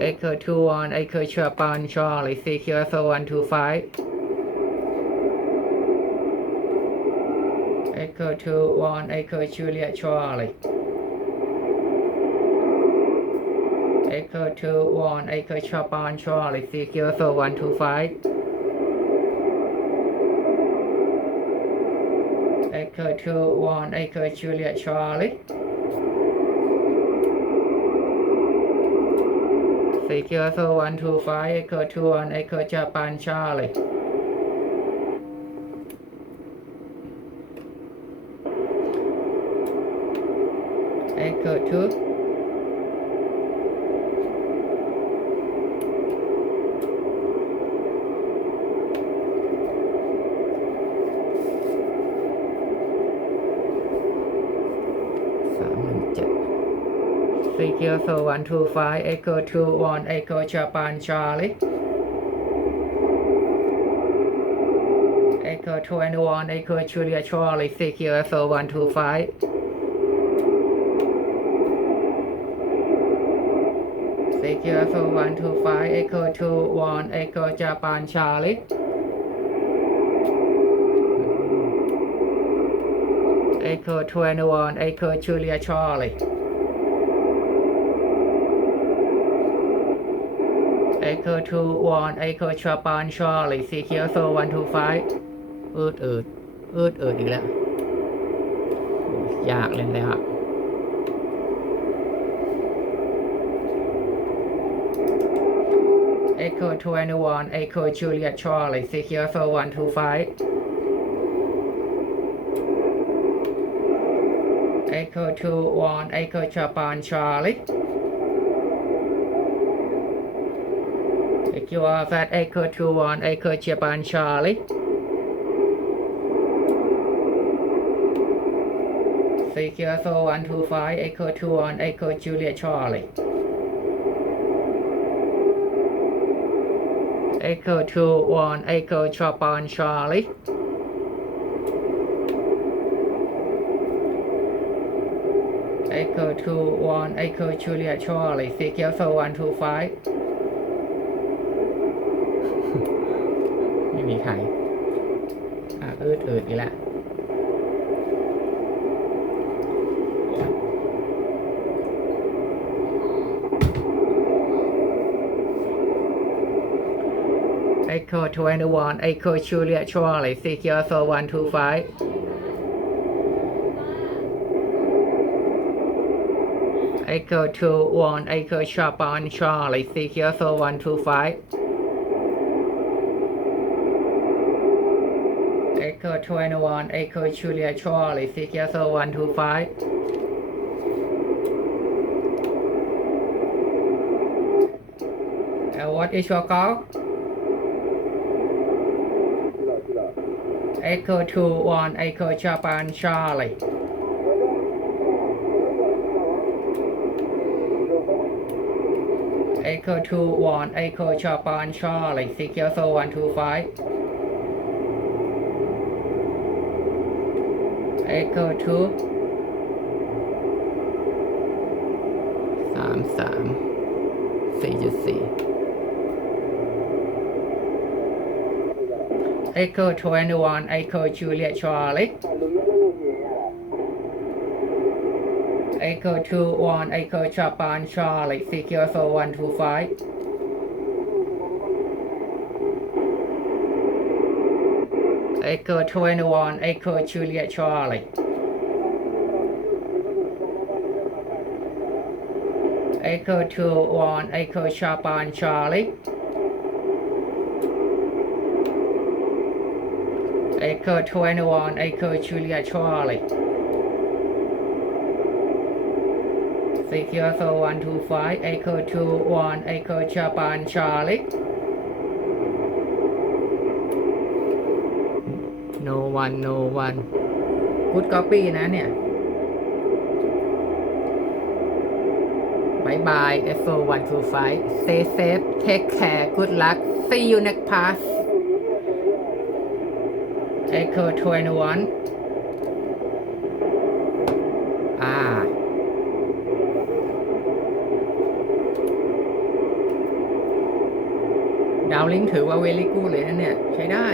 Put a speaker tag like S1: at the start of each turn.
S1: Echo 21 Echo Japan Charlie CQ Echo 125 Echo 21 Echo Juliet Charlie Echo 21 Echo Japan Charlie CQ Echo 125 Echo 21 Echo Juliet Charlie CQ Echo 125 Echo 21 Echo Japan Charlie. Echo 2ส CQ so one two five Echo two one Echo Japan Charlie. Echo twenty one Echo Julia Charlie. CQ so one two five. CQ so one two five Echo two one Echo Japan Charlie. Echo twenty one Echo Julia Charlie เคิลทูวอนไอเคิลชอปอนชอหรือสีเขียวโซวันทูไฟอืดอืดอืดอืดอีกแล้ว ยากเล่นเลยครับเอ็กโคทเวนด์วอนเอ็กโคจูเลียชอหรือสีเขียวโซวันทูไฟเอ็กโคทูวอนเอ็กโคชอปอนชอหรือ Charlie Echo Alpha Echo 2 1 Echo Japan Charlie. CQ so 1 2 5 Echo 2 1 Echo Juliet Charlie. Echo 2 1 Echo Japan Charlie. Echo 2 1 Echo Juliet Charlie. CQ so 1 2 5ไม่ ไทยอาอืดอืดอีกแล้วไอโคทเวนวันไอโคชูเลียชัวอะไรซีเคียวโซวันทูไฟไอโคทูวันไอโคชาปอนชวอะไรซีเคียวโซวันทูไฟ echo 21, echo Julia Charlie, CKSO 125. Uh, what is your call? Echo 2 1 Echo Japan Charlie. Echo 2 1 Echo Japan Charlie, CQSO 125. go ทูบสามสามสี่จุดสี่เอ็กโคทเวนตี้วันเอ็กโคจูเลียชาร์ลี Echo 2 1, Echo Japan Charlie, CQFO 125. Echo 21 Echo Juliet Charlie? Echo 2 1 Echo Japan Charlie? Echo 21 Echo Juliet Charlie? CQ so 1 2 5 Echo 2 1 Echo Japan Charlie No one no one Good copy นะเนี่ยบายบาย SO 1 2 5 Stay safe Take care Good luck See you next pass Echo 21อ่าดาวลิงถือว่าเวลี่กูเลยนะเนี่ย ใช้ได้